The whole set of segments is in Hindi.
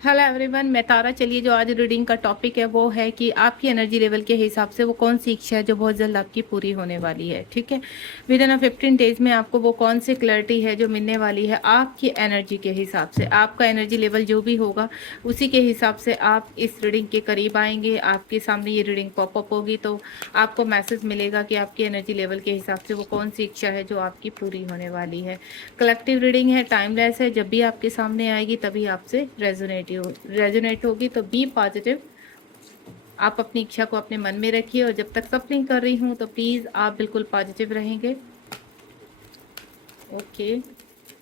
हेलो एवरीवन, मैं तारा। चलिए, जो आज रीडिंग का टॉपिक है वो है कि आपकी एनर्जी लेवल के हिसाब से वो कौन सी इच्छा है जो बहुत जल्द आपकी पूरी होने वाली है। ठीक है, विद इन 15 डेज में आपको वो कौन सी क्लैरिटी है जो मिलने वाली है आपकी एनर्जी के हिसाब से। आपका एनर्जी लेवल जो भी होगा उसी के हिसाब से आप इस रीडिंग के करीब आएंगे। आपके सामने ये रीडिंग पॉपअप होगी तो आपको मैसेज मिलेगा कि आपकी एनर्जी लेवल के हिसाब से वो कौन सी इच्छा है जो आपकी पूरी होने वाली है। कलेक्टिव रीडिंग है, टाइमलेस है, जब भी आपके सामने आएगी तभी आपसे रेजोनेट होगी। तो बी पॉजिटिव, आप अपनी इच्छा को अपने मन में रखिए और जब तक सफलिंग कर रही हूँ तो प्लीज़ आप बिल्कुल पॉजिटिव रहेंगे। ओके,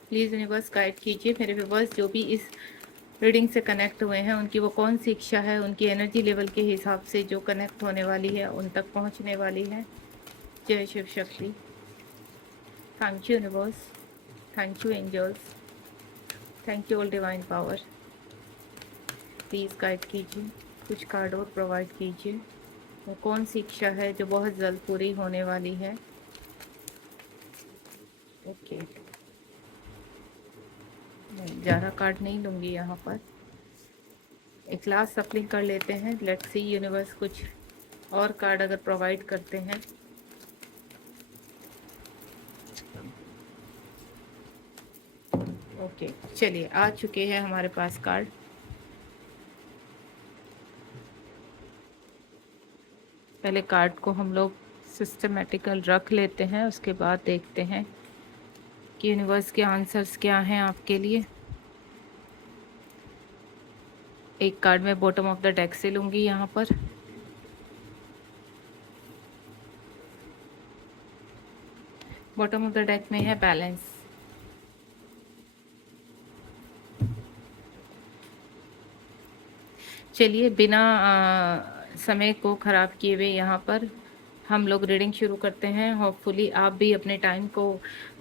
प्लीज़ यूनिवर्स गाइड कीजिए मेरे व्यूवर्स जो भी इस रीडिंग से कनेक्ट हुए हैं उनकी वो कौन सी इच्छा है उनकी एनर्जी लेवल के हिसाब से जो कनेक्ट होने वाली है उन तक पहुँचने वाली है। जय Shiv Shakti. Thank you universe, thank you angels, thank you all divine power. Please guide कीजिए, कुछ कार्ड और प्रोवाइड कीजिए। वो कौन सी इच्छा है जो बहुत जल्द पूरी होने वाली है। ओके, मैं ज़्यादा कार्ड नहीं लूँगी यहाँ पर, एक लास्ट सप्लिंग कर लेते हैं। लेट्स सी यूनिवर्स कुछ और कार्ड अगर प्रोवाइड करते हैं। ओके, चलिए आ चुके हैं हमारे पास कार्ड। पहले कार्ड को हम लोग सिस्टमेटिकल रख लेते हैं, उसके बाद देखते हैं कि यूनिवर्स के आंसर्स क्या हैं आपके लिए। एक कार्ड मैं बॉटम ऑफ द डेक से लूँगी यहाँ पर। बॉटम ऑफ द डेक में है बैलेंस। चलिए, बिना समय को ख़राब किए हुए यहाँ पर हम लोग रीडिंग शुरू करते हैं। होपफुली आप भी अपने टाइम को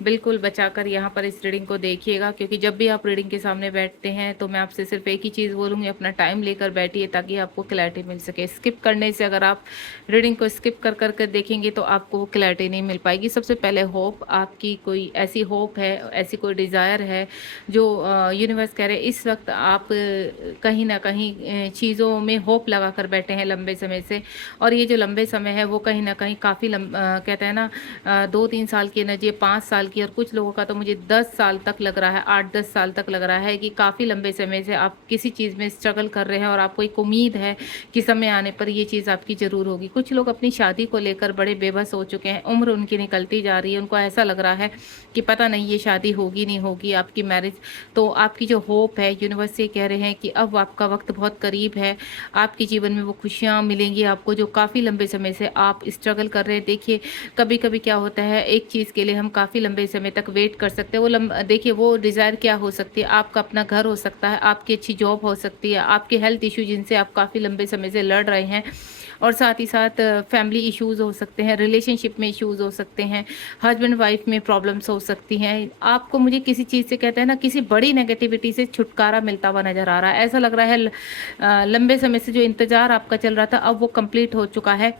बिल्कुल बचाकर यहाँ पर इस रीडिंग को देखिएगा, क्योंकि जब भी आप रीडिंग के सामने बैठते हैं तो मैं आपसे सिर्फ एक ही चीज़ बोलूँगी, अपना टाइम लेकर बैठिए ताकि आपको क्लैरिटी मिल सके। स्किप करने से, अगर आप रीडिंग को स्किप कर कर कर देखेंगे तो आपको वो क्लैरिटी नहीं मिल पाएगी। सबसे पहले होप, आपकी कोई ऐसी होप है, ऐसी कोई डिज़ायर है जो यूनिवर्स कह रहे इस वक्त आप कहीं ना कहीं चीज़ों में होप लगा कर बैठे हैं लंबे समय से। और ये जो लंबे समय है वो कहीं ना कहीं काफ़ी कहते हैं ना 2-3 साल की एनर्जी, 5 साल की, और कुछ लोगों का तो मुझे 10 साल तक लग रहा है, 8-10 साल तक लग रहा है कि काफ़ी लंबे समय से आप किसी चीज़ में स्ट्रगल कर रहे हैं और आपको एक उम्मीद है कि समय आने पर ये चीज़ आपकी ज़रूर होगी। कुछ लोग अपनी शादी को लेकर बड़े बेबस हो चुके हैं, उम्र उनकी निकलती जा रही है, उनको ऐसा लग रहा है कि पता नहीं ये शादी होगी नहीं होगी, आपकी मैरिज। तो आपकी जो होप है, यूनिवर्स से कह रहे हैं कि अब आपका वक्त बहुत करीब है, आपके जीवन में वो खुशियाँ मिलेंगी आपको जो काफ़ी लंबे समय से आप स्ट्रगल कर रहे हैं। देखिए, कभी कभी क्या होता है, एक चीज़ के लिए हम काफ़ी लंबे समय तक वेट कर सकते हैं। देखिए, वो डिज़ायर क्या हो सकती है, आपका अपना घर हो सकता है, आपकी अच्छी जॉब हो सकती है, आपके हेल्थ इशू जिनसे आप काफ़ी लंबे समय से लड़ रहे हैं, और साथ ही साथ फैमिली इश्यूज़ हो सकते हैं, रिलेशनशिप में इश्यूज़ हो सकते हैं, हस्बैंड वाइफ में प्रॉब्लम्स हो सकती हैं। आपको, मुझे किसी चीज़ से कहते हैं ना, किसी बड़ी नेगेटिविटी से छुटकारा मिलता हुआ नज़र आ रहा है। ऐसा लग रहा है लंबे समय से जो इंतज़ार आपका चल रहा था अब वो कंप्लीट हो चुका है।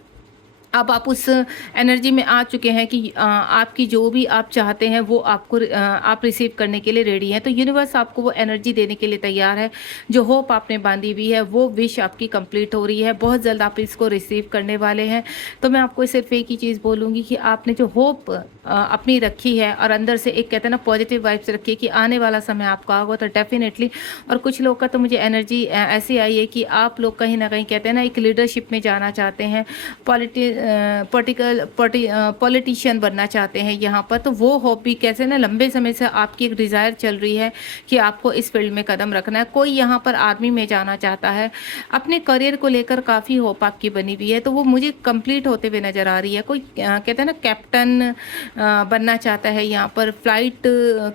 अब आप उस एनर्जी में आ चुके हैं कि आपकी जो भी आप चाहते हैं वो आपको आप रिसीव करने के लिए रेडी हैं। तो यूनिवर्स आपको वो एनर्जी देने के लिए तैयार है। जो होप आपने बांधी हुई है वो विश आपकी कंप्लीट हो रही है, बहुत जल्द आप इसको रिसीव करने वाले हैं। तो मैं आपको सिर्फ एक ही चीज़ बोलूँगी कि आपने जो होप अपनी रखी है और अंदर से एक कहते हैं ना पॉजिटिव वाइब्स रखी है कि आने वाला समय आपका होगा, तो डेफिनेटली। और कुछ लोग का तो मुझे एनर्जी ऐसी आई है कि आप लोग कहीं ना कहीं कहते हैं ना एक लीडरशिप में जाना चाहते हैं, पॉलिटिशियन बनना चाहते हैं यहाँ पर। तो वो होप भी कैसे ना लंबे समय से आपकी एक डिज़ायर चल रही है कि आपको इस फील्ड में कदम रखना है। कोई यहाँ पर आर्मी में जाना चाहता है, अपने करियर को लेकर काफ़ी होप आपकी बनी हुई है, तो वो मुझे कंप्लीट होते हुए नज़र आ रही है। कोई कहते हैं ना कैप्टन बनना चाहता है, यहाँ पर फ्लाइट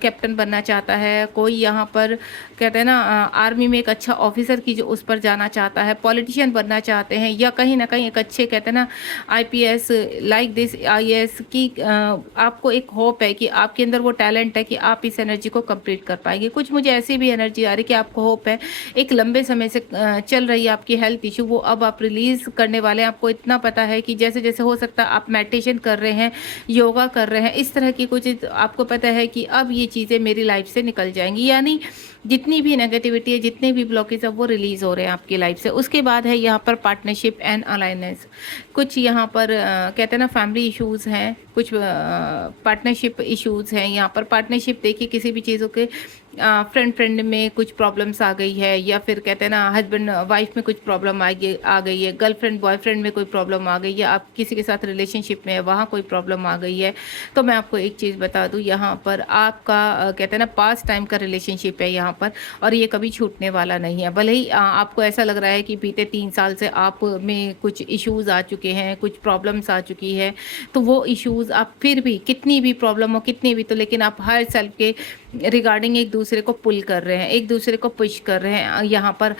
कैप्टन बनना चाहता है, कोई यहाँ पर कहते हैं ना आर्मी में एक अच्छा ऑफिसर की जो उस पर जाना चाहता है, पॉलिटिशियन बनना चाहते हैं, या कहीं ना कहीं एक अच्छे कहते हैं ना आईपीएस लाइक दिस आईएएस की आपको एक होप है कि आपके अंदर वो टैलेंट है कि आप इस एनर्जी को कंप्लीट कर पाएंगे। कुछ मुझे ऐसी भी एनर्जी आ रही है कि आपको होप है, एक लंबे समय से चल रही है आपकी हेल्थ इशू, वो अब आप रिलीज करने वाले हैं। आपको इतना पता है कि जैसे जैसे हो सकता है आप मेडिटेशन कर रहे हैं, योगा कर रहे हैं, इस तरह की कुछ आपको पता है कि अब ये चीज़ें मेरी लाइफ से निकल जाएँगी, यानी जितनी भी नेगेटिविटी है, जितने भी ब्लॉकेज है वो रिलीज़ हो रहे हैं आपकी लाइफ से। उसके बाद है यहाँ पर पार्टनरशिप एंड अलाइनेंस। कुछ यहाँ पर कहते हैं ना फैमिली इश्यूज़ हैं, कुछ पार्टनरशिप इश्यूज़ हैं। यहाँ पर पार्टनरशिप देखिए किसी भी चीज़ों के फ्रेंड में कुछ प्रॉब्लम्स आ गई है, या फिर कहते हैं ना हस्बैंड वाइफ में कुछ प्रॉब्लम आ गई है, गर्लफ्रेंड बॉयफ्रेंड में कोई प्रॉब्लम आ गई है, आप किसी के साथ रिलेशनशिप में है वहाँ कोई प्रॉब्लम आ गई है। तो मैं आपको एक चीज़ बता दूँ, यहाँ पर आपका कहते हैं ना पास्ट टाइम का रिलेशनशिप है यहाँ पर, और ये कभी छूटने वाला नहीं है। भले ही आपको ऐसा लग रहा है कि बीते 3 साल से आप में कुछ इश्यूज़ आ चुके हैं, कुछ प्रॉब्लम्स आ चुकी है, तो वो इश्यूज़ आप फिर भी कितनी भी प्रॉब्लम हो, कितनी भी, तो लेकिन आप हर सेल्फ के रिगार्डिंग एक दूसरे को पुल कर रहे हैं, एक दूसरे को पुश कर रहे हैं। यहाँ पर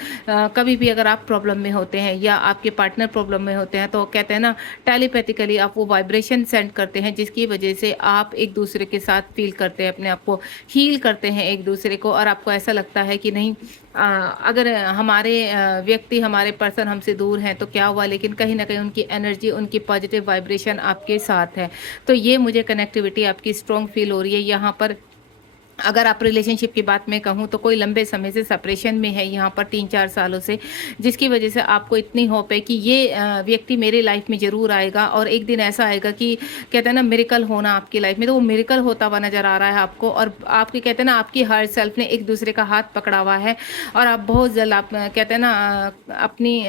कभी भी अगर आप प्रॉब्लम में होते हैं या आपके पार्टनर प्रॉब्लम में होते हैं, तो कहते हैं ना टेलीपैथिकली आप वो वाइब्रेशन सेंड करते हैं, जिसकी वजह से आप एक दूसरे के साथ फील करते हैं, अपने आप को हील करते हैं एक दूसरे को, और आपको ऐसा लगता है कि नहीं अगर हमारे व्यक्ति, हमारे पर्सन हमसे दूर हैं तो क्या हुआ, लेकिन कहीं ना कहीं उनकी एनर्जी, उनकी पॉजिटिव वाइब्रेशन आपके साथ है। तो ये मुझे कनेक्टिविटी आपकी स्ट्रॉन्ग फील हो रही है यहाँ पर। अगर आप रिलेशनशिप की बात मैं कहूँ तो कोई लंबे समय से सेपरेशन में है यहाँ पर 3-4 सालों से, जिसकी वजह से आपको इतनी होप है कि ये व्यक्ति मेरे लाइफ में ज़रूर आएगा, और एक दिन ऐसा आएगा कि कहते हैं ना मिरेकल होना आपकी लाइफ में, तो वो मिरेकल होता हुआ नज़र आ रहा है आपको। और आपके कहते हैं ना आपकी हर सेल्फ ने एक दूसरे का हाथ पकड़ा हुआ है, और आप बहुत जल्द आप कहते हैं ना अपनी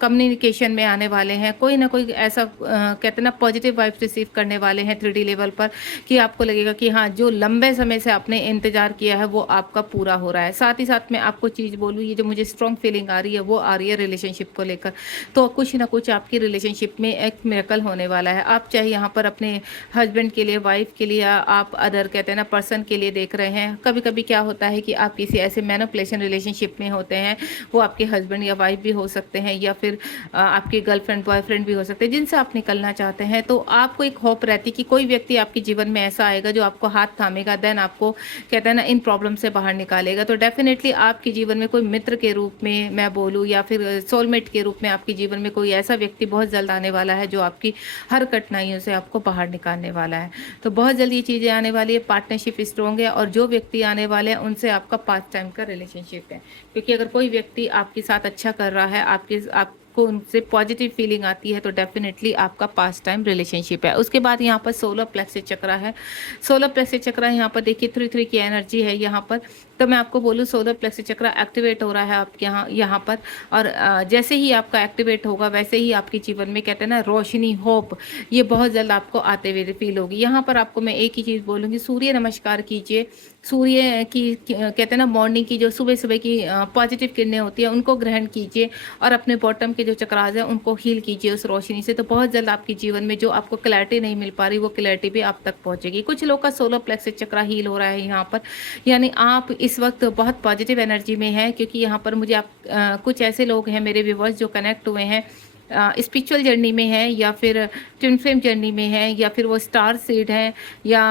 कम्युनिकेशन में आने वाले हैं। कोई ना कोई ऐसा कहते हैं ना पॉजिटिव वाइब्स रिसीव करने वाले हैं 3D लेवल पर, कि आपको लगेगा कि हाँ, जो लंबे समय से आपने इंतजार किया है वो आपका पूरा हो रहा है। साथ ही साथ मैं आपको चीज़ बोलूँ, ये जो मुझे स्ट्रॉन्ग फीलिंग आ रही है वो आ रही है रिलेशनशिप को लेकर। तो कुछ ना कुछ आपकी रिलेशनशिप में एक मिरेकल होने वाला है। आप चाहे यहाँ पर अपने हस्बैंड के लिए, वाइफ के लिए, आप अदर कहते हैं ना पर्सन के लिए देख रहे हैं। कभी कभी क्या होता है कि आप किसी ऐसे मैनिपुलेशन रिलेशनशिप में होते हैं, वो आपके हस्बैंड या वाइफ भी हो सकते हैं, या फिर आपके गर्लफ्रेंड बॉयफ्रेंड भी हो सकते हैं, जिनसे आप निकलना चाहते हैं। तो आपको एक होप रहती कि कोई व्यक्ति आपके जीवन में ऐसा आएगा जो आपको हाथ थामेगा, देन आपको कहते हैं ना इन प्रॉब्लम से बाहर निकालेगा। तो डेफिनेटली आपके जीवन में कोई मित्र के रूप में मैं बोलूँ, या फिर सोलमेट के रूप में आपके जीवन में कोई ऐसा व्यक्ति बहुत जल्द आने वाला है, जो आपकी हर कठिनाइयों से आपको बाहर निकालने वाला है। तो बहुत जल्द ये चीज़ें आने वाली है, पार्टनरशिप स्ट्रॉन्ग है, और जो व्यक्ति आने वाले हैं उनसे आपका पास्ट टाइम का रिलेशनशिप है। क्योंकि अगर कोई व्यक्ति आपके साथ अच्छा कर रहा है, आपको उनसे पॉजिटिव फीलिंग आती है, तो डेफिनेटली आपका पास्ट टाइम रिलेशनशिप है। उसके बाद यहाँ पर सोलर प्लेक्स चक्र है। सोलर प्लेक्स चक्र यहाँ पर देखिए 3 की एनर्जी है यहाँ पर। तो मैं आपको बोलूँ सोलर प्लेक्स चक्र एक्टिवेट हो रहा है आपके यहाँ पर, और जैसे ही आपका एक्टिवेट होगा वैसे ही आपके जीवन में कहते हैं ना रोशनी, होप, ये बहुत जल्द आपको आते हुए फील होगी। यहाँ पर आपको मैं एक ही चीज़ बोलूँगी, सूर्य नमस्कार कीजिए। सूर्य की कहते हैं ना मॉर्निंग की जो सुबह सुबह की पॉजिटिव किरणें होती है उनको ग्रहण कीजिए, और अपने बॉटम के जो चक्रास है उनको हील कीजिए उस रोशनी से। तो बहुत जल्द आपके जीवन में जो आपको क्लैरिटी नहीं मिल पा रही, वो क्लैरिटी भी आप तक पहुंचेगी। कुछ लोग का सोलर प्लेक्स चक्र हील हो रहा है यहाँ पर, यानी आप इस वक्त बहुत पॉजिटिव एनर्जी में हैं। क्योंकि यहाँ पर मुझे कुछ ऐसे लोग हैं मेरे व्यूवर्स जो कनेक्ट हुए हैं, स्पिरिचुअल जर्नी में है, या फिर ट्विन फ्लेम जर्नी में है, या फिर वो स्टार सीड है, या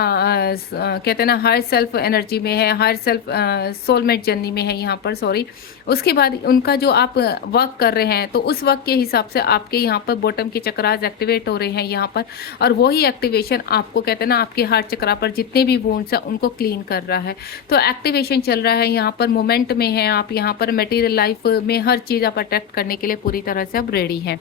कहते हैं ना हायर सेल्फ एनर्जी में है, हायर सेल्फ सोलमेट जर्नी में है यहाँ पर, सॉरी। उसके बाद उनका जो आप वर्क कर रहे हैं, तो उस वर्क के हिसाब से आपके यहाँ पर बॉटम के चक्रास एक्टिवेट हो रहे हैं यहाँ पर, और वही एक्टिवेशन आपको कहते हैं ना आपके हार्ट चक्रा पर जितने भी वुंड्स हैं उनको क्लीन कर रहा है। तो एक्टिवेशन चल रहा है यहाँ पर, मोमेंट में है आप यहाँ पर, मटेरियल लाइफ में हर चीज़ आप अट्रैक्ट करने के लिए पूरी तरह से अब रेडी हैं।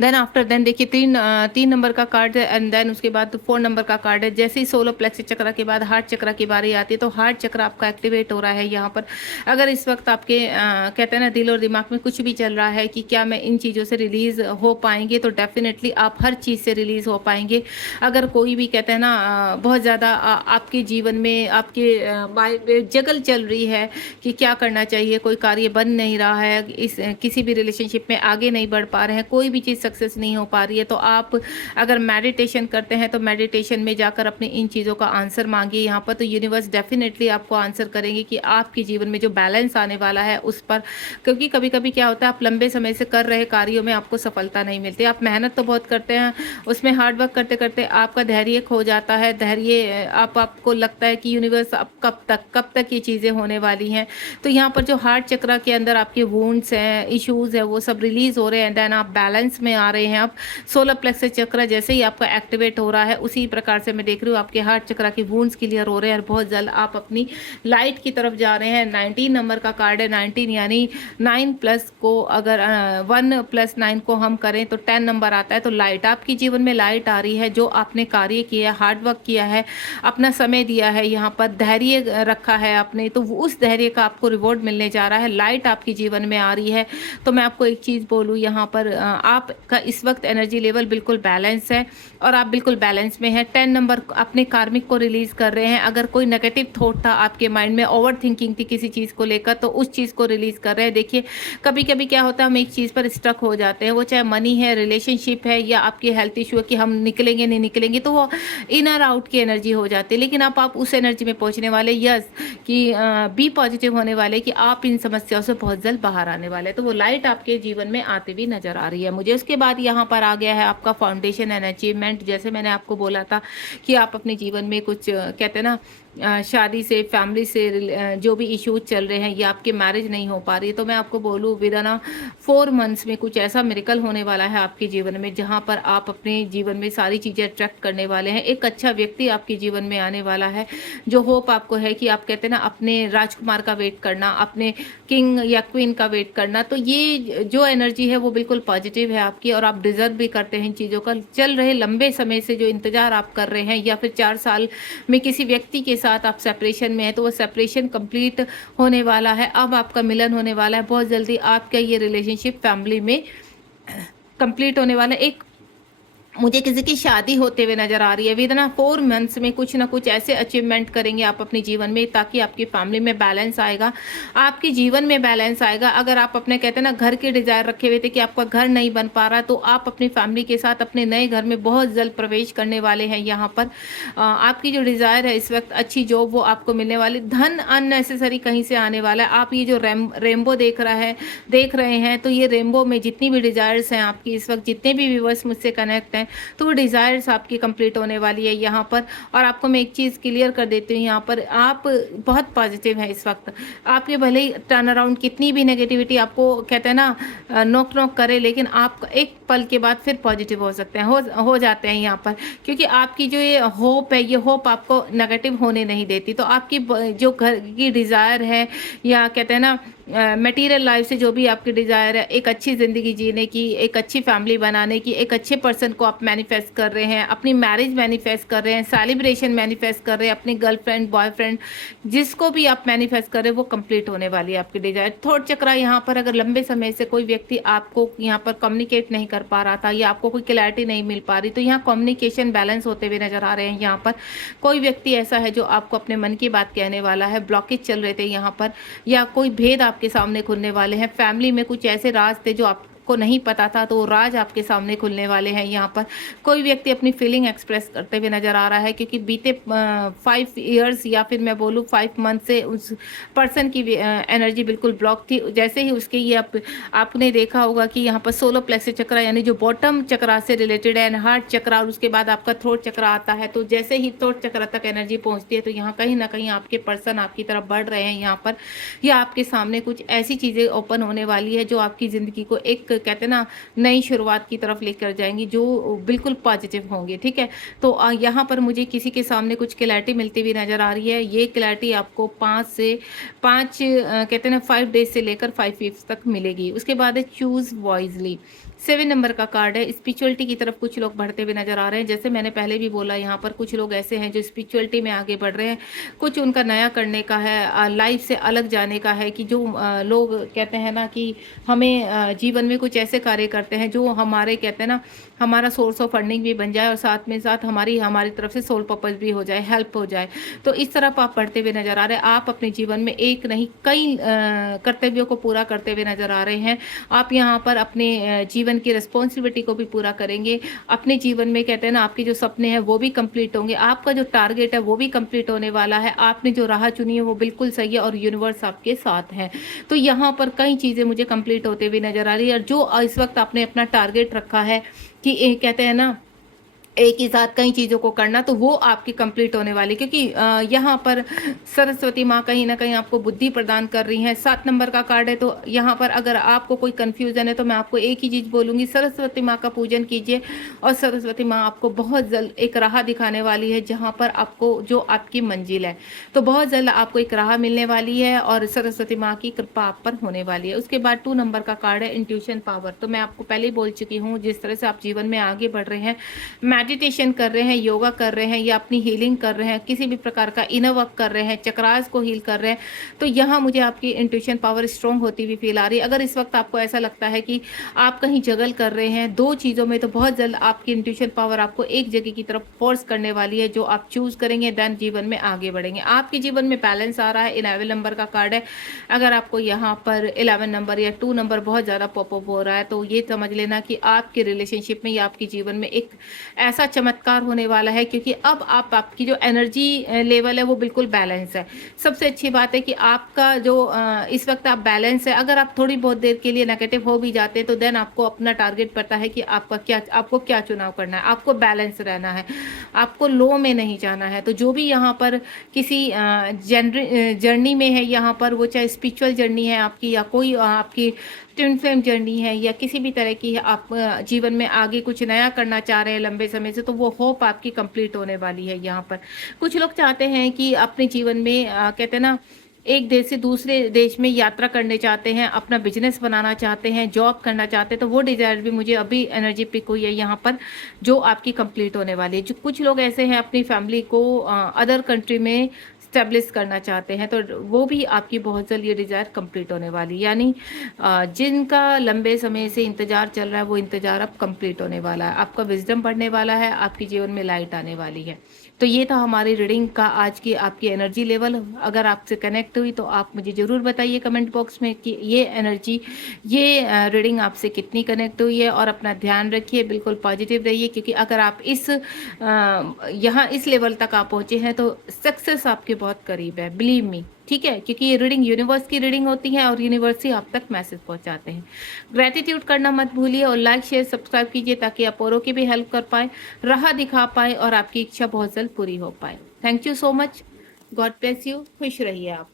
देन आफ्टर देन देखिए 3 नंबर का कार्ड है, एंड देन उसके बाद 4 नंबर का कार्ड है। जैसे ही सोलर प्लेक्स चक्र के बाद हार्ट चक्र की बारी आती है, तो हार्ट चक्र आपका एक्टिवेट हो रहा है यहाँ पर। अगर इस वक्त आपके कहते हैं ना दिल और दिमाग में कुछ भी चल रहा है कि क्या मैं इन चीज़ों से रिलीज़ हो पाएंगे, तो डेफिनेटली आप हर चीज़ से रिलीज़ हो पाएंगे। अगर कोई भी कहते हैं ना बहुत ज़्यादा आपके जीवन में आपके माइंड में जगल चल रही है कि क्या करना चाहिए, कोई कार्य बन नहीं रहा है, इस किसी भी रिलेशनशिप में आगे नहीं बढ़ पा रहे हैं, कोई भी चीज़ सक्सेस नहीं हो पा रही है, तो आप अगर मेडिटेशन करते हैं तो मेडिटेशन में जाकर अपने इन चीज़ों का आंसर मांगिए यहाँ पर। तो यूनिवर्स डेफिनेटली आपको आंसर करेंगे कि आपके जीवन में जो बैलेंस आने वाला है उस पर। क्योंकि कभी कभी क्या होता है, आप लंबे समय से कर रहे कार्यों में आपको सफलता नहीं मिलती, आप मेहनत तो बहुत करते हैं, उसमें हार्ड वर्क करते करते आपका धैर्य खो जाता है, धैर्य आपको लगता है कि यूनिवर्स अब कब तक ये चीज़ें होने वाली हैं। तो यहाँ पर जो हार्ट चक्र के अंदर आपके वुंड्स हैं, इश्यूज़ है, वो सब रिलीज़ हो रहे हैं, देन आप बैलेंस में आ रहे हैं आप। सोलर प्लेक्सस चक्र जैसे ही आपका एक्टिवेट हो रहा है, उसी प्रकार से मैं देख रही हूँ आपके हार्ट चक्र की वुंड्स क्लियर हो रहे हैं और बहुत जल्द आप अपनी लाइट की तरफ जा रहे हैं। 19 नंबर का कार्ड है, 19 यानी 9 प्लस को अगर 1 प्लस 9 को हम करें तो 10 नंबर आता है। तो लाइट आपके जीवन में लाइट आ रही है, जो आपने कार्य किया, हार्ड वर्क किया है, अपना समय दिया है, यहाँ पर धैर्य रखा है आपने, तो उस धैर्य का आपको रिवॉर्ड मिलने जा रहा है। लाइट आपके जीवन में आ रही है। तो मैं आपको एक चीज़ बोलूँ, यहाँ पर आपका इस वक्त एनर्जी लेवल बिल्कुल बैलेंस है और आप बिल्कुल बैलेंस में हैं। 10 नंबर अपने कार्मिक को रिलीज कर रहे हैं। अगर कोई नेगेटिव थॉट था आपके माइंड में, ओवर थिंकिंग थी किसी चीज़ को लेकर, तो उस चीज़ को रिलीज कर रहे हैं। देखिए कभी कभी क्या होता है, हम एक चीज़ पर स्टक हो जाते हैं, वो चाहे मनी है, रिलेशनशिप है या आपकी हेल्थ इशू है कि हम निकलेंगे नहीं निकलेंगे, तो वो इनर आउट की एनर्जी हो जाती है। लेकिन आप उस एनर्जी में पहुंचने वाले, यस, कि बी पॉजिटिव होने वाले, कि आप इन समस्याओं से बहुत जल्द बाहर आने वाले। तो वो लाइट आपके जीवन में आती हुई नजर आ रही है मुझे। उसके बाद यहाँ पर आ गया है आपका फाउंडेशन एंड अचीवमेंट। जैसे मैंने आपको बोला था कि आप अपने जीवन में कुछ कहते हैं ना, शादी से, फैमिली से जो भी इश्यूज चल रहे हैं या आपकी मैरिज नहीं हो पा रही, तो मैं आपको बोलूँ विद इन 4 मंथ्स में कुछ ऐसा मिरेकल होने वाला है आपके जीवन में, जहां पर आप अपने जीवन में सारी चीज़ें अट्रैक्ट करने वाले हैं। एक अच्छा व्यक्ति आपके जीवन में आने वाला है, जो होप आपको है कि आप कहते हैं ना, अपने राजकुमार का वेट करना, अपने किंग या क्वीन का वेट करना। तो ये जो एनर्जी है वो बिल्कुल पॉजिटिव है आपकी, और आप डिजर्व भी करते हैं इन चीज़ों का। चल रहे लंबे समय से जो इंतजार आप कर रहे हैं, या फिर 4 साल में किसी व्यक्ति के साथ आप सेपरेशन में है, तो वो सेपरेशन कंप्लीट होने वाला है। अब आपका मिलन होने वाला है बहुत जल्दी। आपका ये रिलेशनशिप फैमिली में कंप्लीट होने वाला है। एक मुझे किसी की शादी होते हुए नजर आ रही है। विद इन 4 मंथ्स में कुछ ना कुछ ऐसे अचीवमेंट करेंगे आप अपने जीवन में, ताकि आपकी फैमिली में बैलेंस आएगा, आपके जीवन में बैलेंस आएगा। अगर आप अपने कहते हैं ना घर के डिजायर रखे हुए थे कि आपका घर नहीं बन पा रहा, तो आप अपनी फैमिली के साथ अपने नए घर में बहुत जल्द प्रवेश करने वाले हैं। यहाँ पर आपकी जो डिजायर है इस वक्त, अच्छी जॉब, वो आपको मिलने वाली। धन अननेसेसरी कहीं से आने वाला है। आप ये जो रेमबो देख रहे हैं, तो ये रेमबो में जितनी भी डिजायर्स हैं आपकी इस वक्त, जितने भी व्यूवर्स मुझसे कनेक्ट हैं, तो वो डिज़ायर्स आपकी कंप्लीट होने वाली है यहाँ पर। और आपको मैं एक चीज़ क्लियर कर देती हूँ, यहाँ पर आप बहुत पॉजिटिव हैं इस वक्त। आपके भले ही टर्न अराउंड कितनी भी नेगेटिविटी आपको कहते हैं ना नोक नोक करे, लेकिन आप एक पल के बाद फिर पॉजिटिव हो सकते हैं, हो जाते हैं यहाँ पर। क्योंकि आपकी जो ये होप है, ये होप आपको नेगेटिव होने नहीं देती। तो आपकी जो घर की डिज़ायर है, या कहते हैं ना मटेरियल लाइफ से जो भी आपकी डिज़ायर है, एक अच्छी ज़िंदगी जीने की, एक अच्छी फैमिली बनाने की, एक अच्छे पर्सन को आप मैनिफेस्ट कर रहे हैं, अपनी मैरिज मैनिफेस्ट कर रहे हैं, सेलिब्रेशन मैनिफेस्ट कर रहे हैं, अपनी गर्लफ्रेंड बॉयफ्रेंड जिसको भी आप मैनिफेस्ट कर रहे हैं, वो कंप्लीट होने वाली है आपकी डिज़ायर। थॉट चक्रा यहाँ पर, अगर लंबे समय से कोई व्यक्ति आपको यहाँ पर कम्युनिकेट नहीं कर पा रहा था, या आपको कोई क्लैरिटी नहीं मिल पा रही, तो यहाँ कम्युनिकेशन बैलेंस होते हुए नजर आ रहे हैं। यहाँ पर कोई व्यक्ति ऐसा है जो आपको अपने मन की बात कहने वाला है। ब्लॉकेज चल रहे थे यहाँ पर, या कोई भेद आपके सामने खुलने वाले हैं। फैमिली में कुछ ऐसे राज थे जो आपको नहीं पता था, तो वो राज आपके सामने खुलने वाले हैं। यहाँ पर कोई व्यक्ति अपनी फीलिंग एक्सप्रेस करते हुए नजर आ रहा है, क्योंकि बीते 5 ईयर्स या फिर मैं बोलूँ 5 मंथ से उस पर्सन की एनर्जी बिल्कुल ब्लॉक थी। जैसे ही उसके ये आपने देखा होगा कि यहाँ पर सोलर प्लेक्सस चक्र, यानी जो बॉटम चक्रा से रिलेटेड है, हार्ट चक्रा, और उसके बाद आपका थ्रोट चक्रा आता है। तो जैसे ही थ्रोट चक्र तक एनर्जी पहुँचती है, तो यहाँ कहीं ना कहीं आपके पर्सन आपकी तरफ बढ़ रहे हैं यहाँ पर, या आपके सामने कुछ ऐसी चीज़ें ओपन होने वाली है जो आपकी ज़िंदगी को एक कहते हैं ना नई शुरुआत की तरफ लेकर जाएंगी, जो बिल्कुल पॉजिटिव होंगे। ठीक है, तो यहाँ पर मुझे किसी के सामने कुछ क्लैरिटी मिलती हुई नजर आ रही है। ये क्लैरिटी आपको 5 कहते हैं ना 5 डेज से लेकर 5 वीक्स तक मिलेगी। उसके बाद है चूज वॉइजली। 7 नंबर का कार्ड है। स्पिरिचुअलिटी की तरफ कुछ लोग बढ़ते हुए नजर आ रहे हैं। जैसे मैंने पहले भी बोला, यहाँ पर कुछ लोग ऐसे हैं जो स्पिरिचुअलिटी में आगे बढ़ रहे हैं। कुछ उनका नया करने का है, लाइफ से अलग जाने का है, कि जो लोग कहते हैं ना कि हमें जीवन में कुछ ऐसे कार्य करते हैं जो हमारे कहते हैं ना हमारा सोर्स ऑफ फंडिंग भी बन जाए, और साथ में साथ हमारी तरफ से सोल पर्पस भी हो जाए, हेल्प हो जाए। तो इस तरफ आप बढ़ते हुए नजर आ रहे हैं। आप अपने जीवन में एक नहीं कई कर्तव्यों को पूरा करते हुए नजर आ रहे हैं। आप यहाँ पर अपने जीवन की रिस्पॉन्सिबिलिटी को भी पूरा करेंगे। अपने जीवन में कहते हैं ना आपके जो सपने हैं वो भी कंप्लीट होंगे। आपका जो टारगेट है वो भी कंप्लीट होने वाला है। आपने जो राह चुनी है वो बिल्कुल सही है, और यूनिवर्स आपके साथ है। तो यहाँ पर कई चीज़ें मुझे कंप्लीट होते हुए नजर आ रही है। और जो इस वक्त आपने अपना टारगेट रखा है कि कहते हैं ना एक ही साथ कई चीज़ों को करना, तो वो आपकी कंप्लीट होने वाली, क्योंकि यहाँ पर सरस्वती माँ कहीं न कहीं आपको बुद्धि प्रदान कर रही हैं। 7 नंबर का कार्ड है, तो यहाँ पर अगर आपको कोई कन्फ्यूज़न है तो मैं आपको एक ही चीज़ बोलूँगी, सरस्वती माँ का पूजन कीजिए और सरस्वती माँ आपको बहुत जल्द एक राह दिखाने वाली है, जहाँ पर आपको जो आपकी मंजिल है, तो बहुत जल्द आपको एक राह मिलने वाली है और सरस्वती माँ की कृपा आप पर होने वाली है। उसके बाद 2 नंबर का कार्ड है इंट्यूशन पावर। तो मैं आपको पहले ही बोल चुकी हूँ, जिस तरह से आप जीवन में आगे बढ़ रहे हैं, मेडिटेशन कर रहे हैं, योगा कर रहे हैं या अपनी हीलिंग कर रहे हैं, किसी भी प्रकार का इनर वर्क कर रहे हैं, चक्रास को हील कर रहे हैं, तो यहाँ मुझे आपकी इंट्यूशन पावर स्ट्रॉन्ग होती हुई फील आ रही है। अगर इस वक्त आपको ऐसा लगता है कि आप कहीं जगल कर रहे हैं दो चीज़ों में, तो बहुत जल्द आपकी इंट्यूशन पावर आपको एक जगह की तरफ फोर्स करने वाली है, जो आप चूज करेंगे देन जीवन में आगे बढ़ेंगे। आपके जीवन में बैलेंस आ रहा है। 11 नंबर का कार्ड है। अगर आपको यहाँ पर 11 नंबर या 2 नंबर बहुत ज़्यादा पॉपअप हो रहा है, तो ये समझ लेना कि आपके रिलेशनशिप में या आपके जीवन में एक ऐसा चमत्कार होने वाला है, क्योंकि अब आपकी जो एनर्जी लेवल है वो बिल्कुल बैलेंस है। सबसे अच्छी बात है कि आपका जो इस वक्त आप बैलेंस है। अगर आप थोड़ी बहुत देर के लिए नेगेटिव हो भी जाते हैं, तो देन आपको अपना टारगेट पता है कि आपको क्या चुनाव करना है। आपको बैलेंस रहना है, आपको लो में नहीं जाना है। तो जो भी यहाँ पर किसी जर्नी में है, यहाँ पर वो चाहे स्पिरिचुअल जर्नी है आपकी या कोई आपकी ट्विन फ्लेम जर्नी है या किसी भी तरह की आप जीवन में आगे कुछ नया करना चाह रहे हैं लंबे समय से, तो वो होप आपकी कंप्लीट होने वाली है। यहाँ पर कुछ लोग चाहते हैं कि अपने जीवन में कहते हैं ना, एक देश से दूसरे देश में यात्रा करने चाहते हैं, अपना बिजनेस बनाना चाहते हैं, जॉब करना चाहते हैं, तो वो डिजायर भी मुझे अभी एनर्जी पिक हुई है यहाँ पर, जो आपकी कंप्लीट होने वाली है। जो कुछ लोग ऐसे हैं अपनी फैमिली को अदर कंट्री में स्टेब्लिश करना चाहते हैं, तो वो भी आपकी बहुत जल्द ये डिज़ायर कंप्लीट होने वाली, यानी जिनका लंबे समय से इंतज़ार चल रहा है वो इंतज़ार अब कंप्लीट होने वाला है। आपका विजडम बढ़ने वाला है, आपके जीवन में लाइट आने वाली है। तो ये था हमारी रीडिंग का आज की आपकी एनर्जी लेवल। अगर आपसे कनेक्ट हुई तो आप मुझे ज़रूर बताइए कमेंट बॉक्स में कि ये एनर्जी, ये रीडिंग आपसे कितनी कनेक्ट हुई है। और अपना ध्यान रखिए, बिल्कुल पॉजिटिव रहिए, क्योंकि अगर आप यहाँ इस लेवल तक आप पहुँचे हैं तो सक्सेस आपके बहुत करीब है, बिलीव मी। ठीक है, क्योंकि ये रीडिंग यूनिवर्स की रीडिंग होती है और यूनिवर्स ही आप तक मैसेज पहुंचाते हैं। ग्रेटिट्यूड करना मत भूलिए और लाइक शेयर सब्सक्राइब कीजिए, ताकि आप औरों की भी हेल्प कर पाए, राह दिखा पाए और आपकी इच्छा बहुत जल्द पूरी हो पाए। Thank you so much. God bless you. खुश रहिए आप।